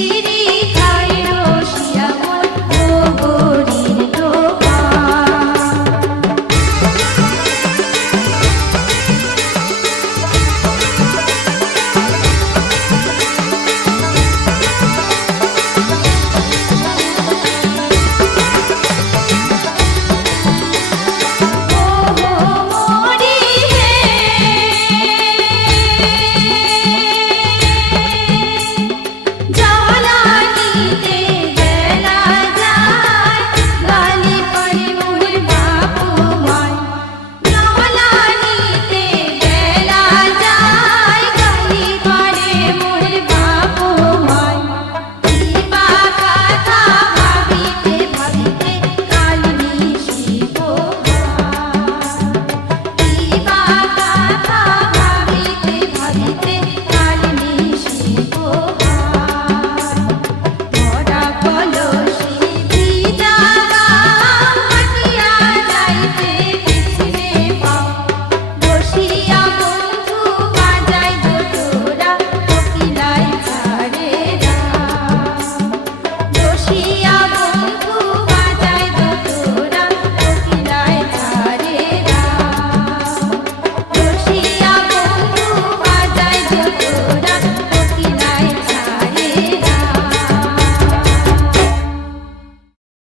ಕಿರಿ